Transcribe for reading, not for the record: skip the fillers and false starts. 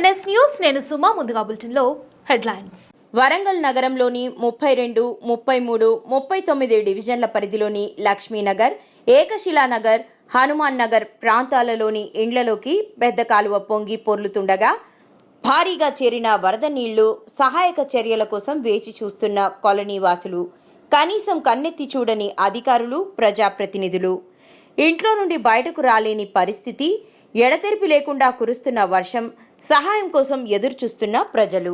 MS news నేను సుమా. ముందుగా బులెటిన్లో హెడ్లైన్స్. వరంగల్ నగరంలోని 32, 33, 39 డివిజన్ల పరిధిలోని లక్ష్మీనగర్, ఏకశిలానగర్, హనుమాన్ నగర్ ప్రాంతాలలోని ఇండ్లలోకి పెద్ద కాలువ పొంగి పొర్లుతుండగా భారీగా చేరిన వరద నీళ్లు సహాయక చర్యల కోసం వేచి చూస్తున్న కాలనీవాసులు, కనీసం కన్నెత్తి చూడని అధికారులు, ప్రజాప్రతినిధులు. ఇంట్లో నుండి బయటకు రాలేని పరిస్థితి, ఎడతెరిపి లేకుండా కురుస్తున్న వర్షం, సహాయం కోసం ఎదురుచూస్తున్న ప్రజలు.